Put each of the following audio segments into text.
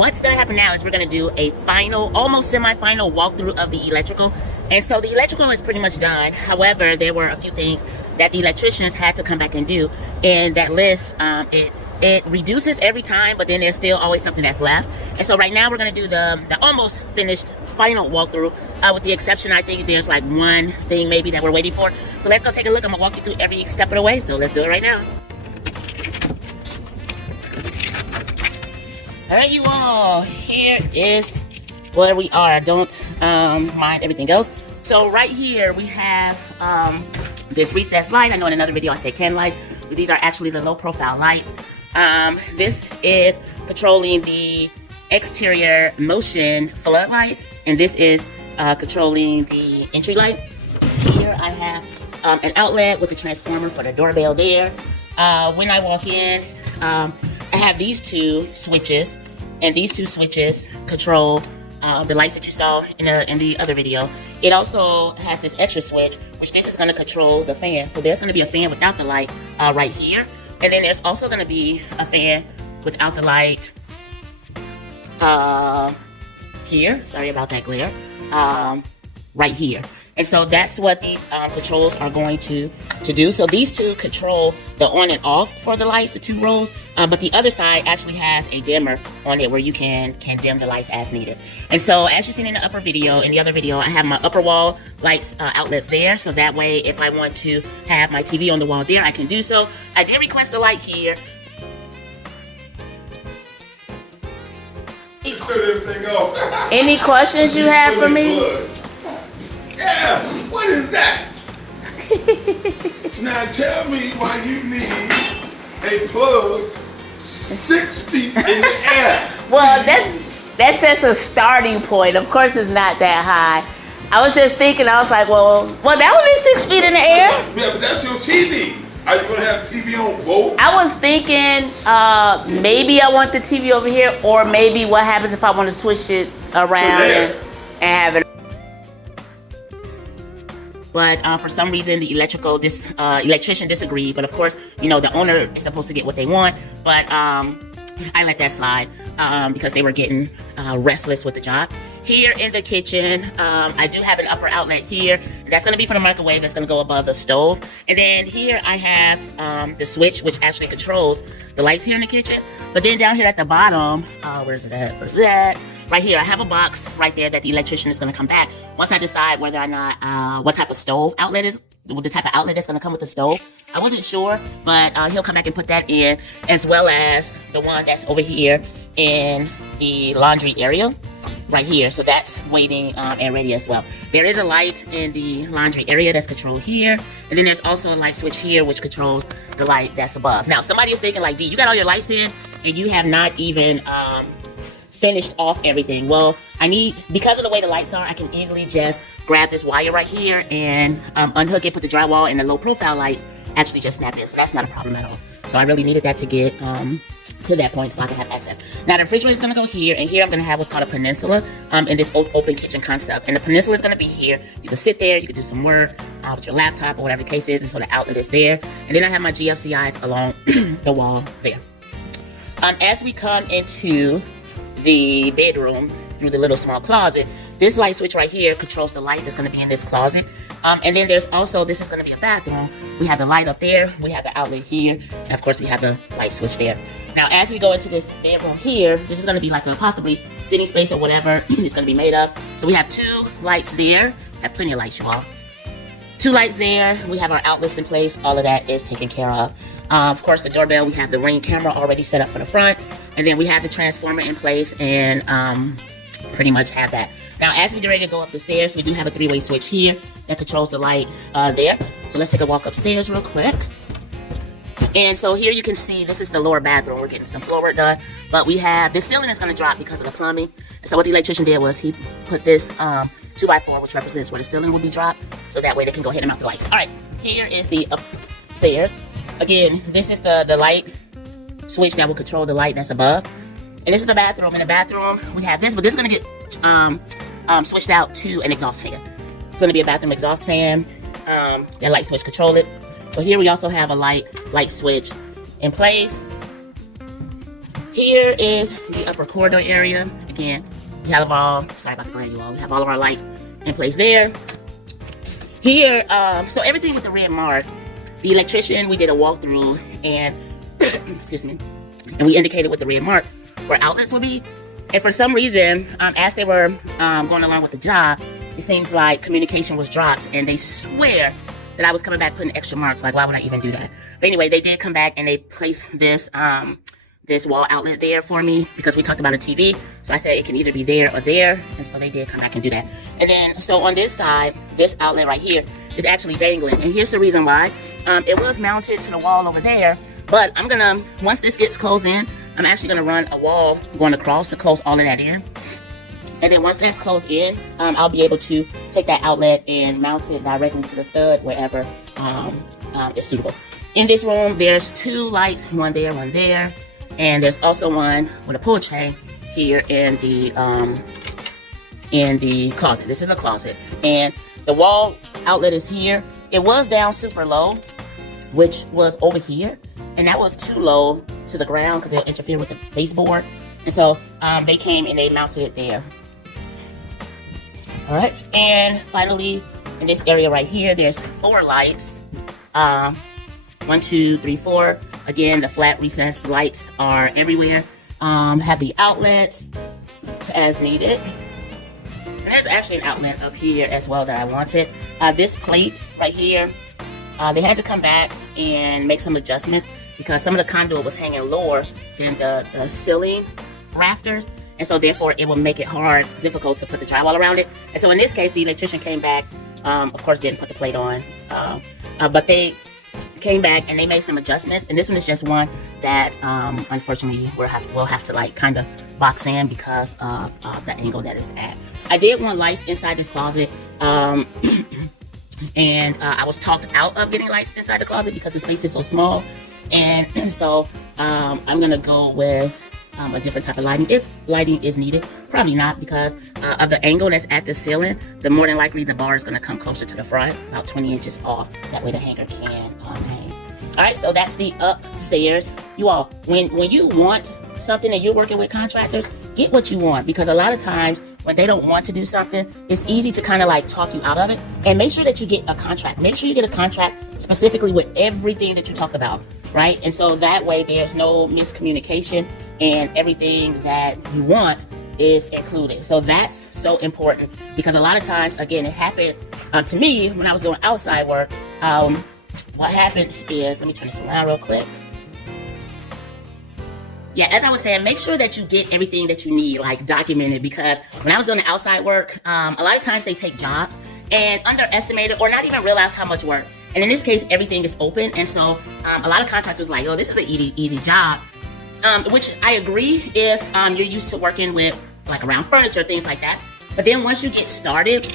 what's going to happen now is we're going to do a final, almost semi-final walkthrough of the electrical. And so the electrical is pretty much done. However, there were a few things that the electricians had to come back and do. And that list, it reduces every time, but then there's still always something that's left. And so right now we're going to do the almost finished final walkthrough, with the exception, I think there's like one thing maybe that we're waiting for. So let's go take a look. I'm going to walk you through every step of the way. So let's do it right now. All right, you all, here is where we are. Don't mind everything else. So right here we have this recessed light. I know in another video I said can lights, but these are actually the low profile lights. This is controlling the exterior motion floodlights, and this is controlling the entry light. Here I have an outlet with a transformer for the doorbell there. When I walk in, I have these two switches, and these two switches control the lights that you saw in the other video. It also has this extra switch, which this is going to control the fan. So there's going to be a fan without the light right here, and then there's also going to be a fan without the light here. Sorry about that glare. Right here. And so that's what these controls are going to do. So these two control the on and off for the lights, the two rows. But the other side actually has a dimmer on it where you can dim the lights as needed. And so as you've seen in the upper video, in the other video, I have my upper wall lights outlets there. So that way, if I want to have my TV on the wall there, I can do so. I did request a light here. Any questions you have for me? Yeah, what is that? Now tell me why you need a plug 6 feet in the air. Well, that's just a starting point. Of course, it's not that high. I was just thinking, I was like, well, that would be 6 feet in the air. Yeah, but that's your TV. Are you gonna have TV on both? I was thinking maybe I want the TV over here, or maybe what happens if I want to switch it around and have it. But for some reason, the electrician disagreed. But of course, you know, the owner is supposed to get what they want. But I let that slide because they were getting restless with the job. Here in the kitchen, I do have an upper outlet here. That's going to be for the microwave. That's going to go above the stove. And then here I have the switch, which actually controls the lights here in the kitchen. But then down here at the bottom, where's it at? Where's that? Right here, I have a box right there that the electrician is going to come back once I decide whether or not what type of stove outlet is, the type of outlet that's going to come with the stove. I wasn't sure, but he'll come back and put that in, as well as the one that's over here in the laundry area right here. So that's waiting and ready as well. There is a light in the laundry area that's controlled here, and then there's also a light switch here which controls the light that's above. Now somebody is thinking like, D, you got all your lights in and you have not even finished off everything. Well, because of the way the lights are, I can easily just grab this wire right here and unhook it, put the drywall, and the low profile lights actually just snap in. So that's not a problem at all. So I really needed that to get to that point so I can have access. Now the refrigerator is going to go here, and here I'm going to have what's called a peninsula in this open kitchen concept. And the peninsula is going to be here. You can sit there, you can do some work with your laptop or whatever the case is, and so the outlet is there. And then I have my GFCIs along the wall there. As we come into the bedroom through the little small closet, this light switch right here controls the light that's going to be in this closet. And then there's also, this is going to be a bathroom. We have the light up there, we have the outlet here, and of course we have the light switch there. Now as we go into this bedroom here, this is going to be like a possibly sitting space or whatever it's going to be made of. So we have 2 lights there. I have plenty of lights, you all. 2 lights there. We have our outlets in place. All of that is taken care of. Of course, the doorbell, we have the Ring camera already set up for the front. And then we have the transformer in place and pretty much have that. Now, as we get ready to go up the stairs, we do have a 3-way switch here that controls the light there. So let's take a walk upstairs real quick. And so here you can see, this is the lower bathroom. We're getting some floor work done. But we have, the ceiling is going to drop because of the plumbing. And so what the electrician did was he put this 2x4, which represents where the ceiling will be dropped. So that way they can go ahead and mount the lights. All right, here is the upstairs. Again, this is the light switch that will control the light that's above. And this is the bathroom. In the bathroom, we have this, but this is going to get switched out to an exhaust fan. It's going to be a bathroom exhaust fan. That light switch control it. So here we also have a light switch in place. Here is the upper corridor area. Again, we have all, sorry about the glare, you all. We have all of our lights in place there. Here, so everything with the red mark, the electrician, we did a walkthrough and, excuse me, and we indicated with the red mark where outlets will be. And for some reason, as they were going along with the job, it seems like communication was dropped, and they swear that I was coming back putting extra marks. Like, why would I even do that? But anyway, they did come back and they placed this this wall outlet there for me because we talked about a TV. So I said it can either be there or there, and so they did come back and do that. And then, so on this side, this outlet right here is actually dangling, and here's the reason why. It was mounted to the wall over there, but I'm gonna, once this gets closed in, I'm actually gonna run a wall going across to close all of that in. And then once that's closed in, I'll be able to take that outlet and mount it directly to the stud wherever is suitable. In this room, there's 2 lights, one there, and there's also one with a pull chain here in the closet. This is a closet, and the wall outlet is here. It was down super low, which was over here, and that was too low to the ground because it'll interfere with the baseboard. And so they came and they mounted it there. All right, and finally, in this area right here, there's 4 lights. 1, 2, 3, 4. Again, the flat recessed lights are everywhere. Have the outlets as needed. And there's actually an outlet up here as well that I wanted. This plate right here, they had to come back and make some adjustments because some of the conduit was hanging lower than the ceiling rafters. And so therefore it will make it hard, it's difficult to put the drywall around it. And so in this case, the electrician came back, of course didn't put the plate on, but they came back and they made some adjustments. And this one is just one that unfortunately we'll have to like kind of box in because of the angle that it's at. I did want lights inside this closet, and I was talked out of getting lights inside the closet because the space is so small. And so I'm gonna go with a different type of lighting if lighting is needed. Probably not, because of the angle that's at the ceiling. The more than likely the bar is going to come closer to the front, about 20 inches off. That way the hanger can hang. All right, so that's the upstairs. You all, when you want something and you're working with contractors, get what you want, because a lot of times when they don't want to do something, it's easy to kind of like talk you out of it. And make sure that you get a contract. Make sure you get a contract specifically with everything that you talked about, right? And so that way there's no miscommunication and everything that you want is included. So that's so important, because a lot of times, again, it happened to me when I was doing outside work. What happened is, let me turn this around real quick. Yeah, as I was saying, make sure that you get everything that you need, like documented, because when I was doing the outside work, a lot of times they take jobs and underestimate it or not even realize how much work. And in this case, everything is open. And so a lot of contractors like, oh, this is an easy job, which I agree if you're used to working with like around furniture, things like that. But then once you get started,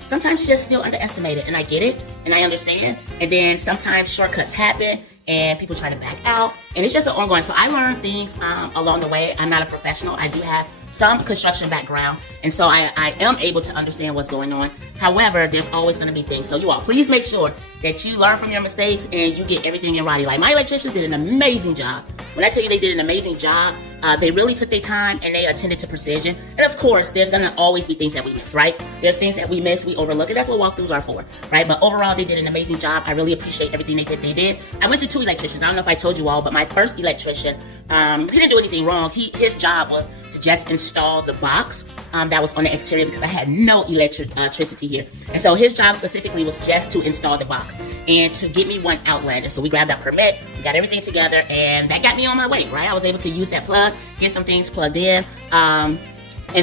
sometimes you just still underestimate it. And I get it and I understand. And then sometimes shortcuts happen and people try to back out. And it's just an ongoing. So I learned things along the way. I'm not a professional. I do have some construction background, and so I am able to understand what's going on. However, there's always going to be things. So you all, please make sure that you learn from your mistakes and you get everything in writing. Like my electricians did an amazing job. When I tell you they did an amazing job, they really took their time and they attended to precision. And of course, there's going to always be things that we miss, right? There's things that we miss, we overlook, and that's what walkthroughs are for, right? But overall, they did an amazing job. I really appreciate everything they did. I went through 2 electricians. I don't know if I told you all, but my first electrician, he didn't do anything wrong. His job was to just install the box that was on the exterior, because I had no electricity here. And so his job specifically was just to install the box and to get me one outlet. And so we grabbed that permit, we got everything together, and that got me on my way, right? I was able to use that plug, get some things plugged in. And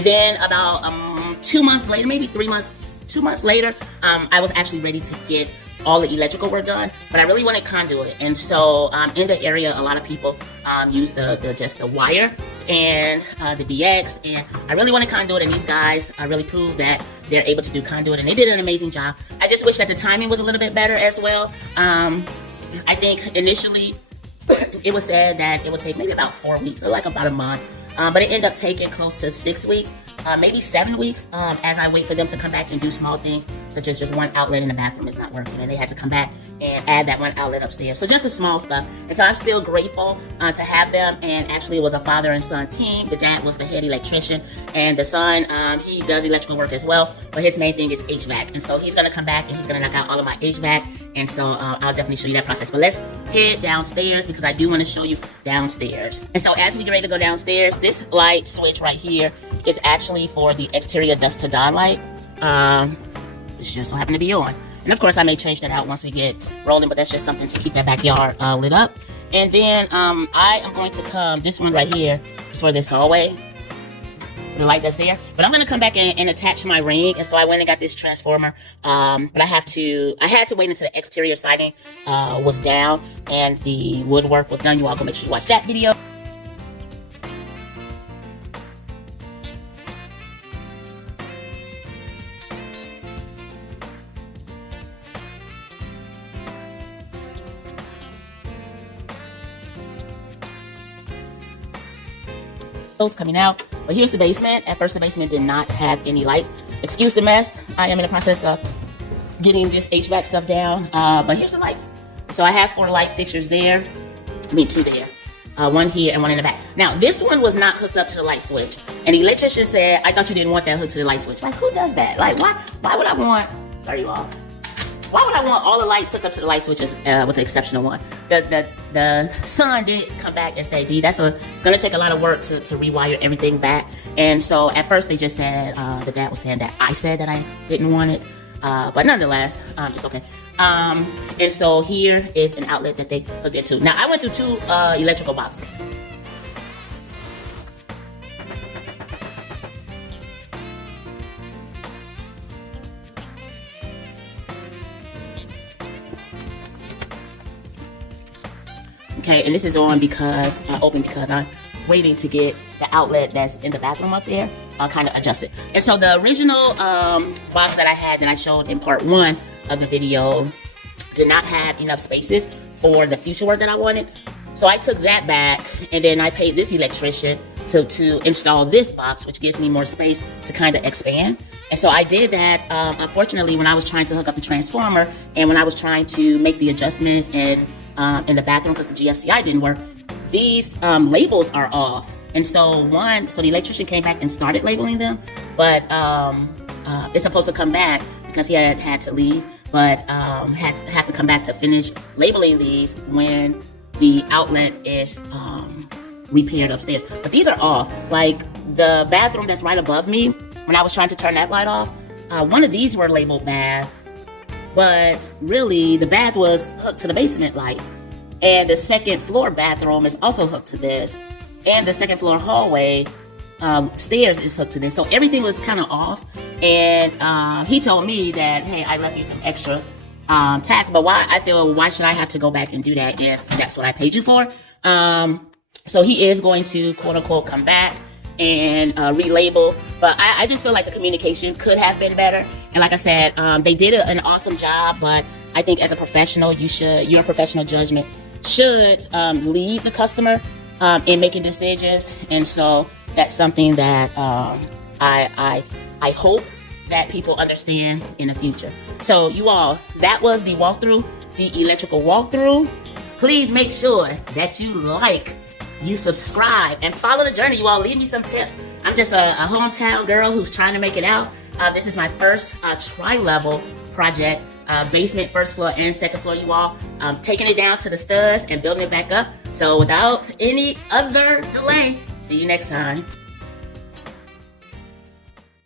then about 2 months later, maybe 2 months later, I was actually ready to get all the electrical work done, but I really wanted conduit. And so in the area, a lot of people use just the wire and the BX, and I really wanted conduit, and these guys really proved that they're able to do conduit, and they did an amazing job. I just wish that the timing was a little bit better as well. I think initially it was said that it would take maybe about 4 weeks, or like about a month, but it ended up taking close to 6 weeks, maybe 7 weeks, as I wait for them to come back and do small things such as just one outlet in the bathroom is not working, and they had to come back and add that one outlet upstairs. So just the small stuff. And so I'm still grateful to have them. And actually, it was a father and son team. The dad was the head electrician, and the son, he does electrical work as well, but his main thing is HVAC. And so he's gonna come back and he's gonna knock out all of my HVAC. And so I'll definitely show you that process. But let's head downstairs because I do want to show you downstairs. And so as we get ready to go downstairs, this light switch right here is actually for the exterior dusk to dawn light. It's just so happen to be on. And of course I may change that out once we get rolling, but that's just something to keep that backyard lit up. And then I am going to come, this one right here is for this hallway, the light that's there. But I'm gonna come back and attach my ring. And so I went and got this transformer. But I had to wait until the exterior siding was down and the woodwork was done. You all go make sure you watch that video. Coming out, but here's the basement. At first the basement did not have any lights. Excuse the mess. I am in the process of getting this HVAC stuff down, but here's the lights. So I have 4 light fixtures there. I mean 2 there, 1 here and 1 in the back. Now this one was not hooked up to the light switch, and the electrician said, I thought you didn't want that hooked to the light switch. Like, who does that? Like, why would I want, sorry you all, why would I want all the lights hooked up to the light switches with the exception of one? The son did come back and say, D, it's gonna take a lot of work to rewire everything back. And so at first they just said, the dad was saying that I said that I didn't want it. But nonetheless, it's okay. And so here is an outlet that they hooked into. Now I went through 2 electrical boxes. Okay, and this is on because, open because I'm waiting to get the outlet that's in the bathroom up there kind of adjusted. And so the original box that I had that I showed in part 1 of the video did not have enough spaces for the future work that I wanted. So I took that back and then I paid this electrician to install this box, which gives me more space to kind of expand. And so I did that. Unfortunately, when I was trying to hook up the transformer and when I was trying to make the adjustments in the bathroom because the GFCI didn't work, these labels are off. And so the electrician came back and started labeling them, but it's supposed to come back because he had to leave, but have to come back to finish labeling these when the outlet is repaired upstairs. But these are off. Like the bathroom that's right above me, when I was trying to turn that light off, one of these were labeled bath, but really the bath was hooked to the basement lights. And the second floor bathroom is also hooked to this. And the second floor hallway stairs is hooked to this. So everything was kind of off. And he told me that, hey, I left you some extra tax, but why should I have to go back and do that if that's what I paid you for? So he is going to quote unquote come back and relabel, but I just feel like the communication could have been better. And like I said, they did an awesome job, but I think as a professional, your professional judgment should lead the customer in making decisions. And so that's something that I hope that people understand in the future. So you all, that was the walkthrough, the electrical walkthrough. Please make sure that you subscribe and follow the journey. You all leave me some tips. I'm just a hometown girl who's trying to make it out. This is my first tri-level project, basement, first floor and second floor, you all. Taking it down to the studs and building it back up. So without any other delay, see you next time.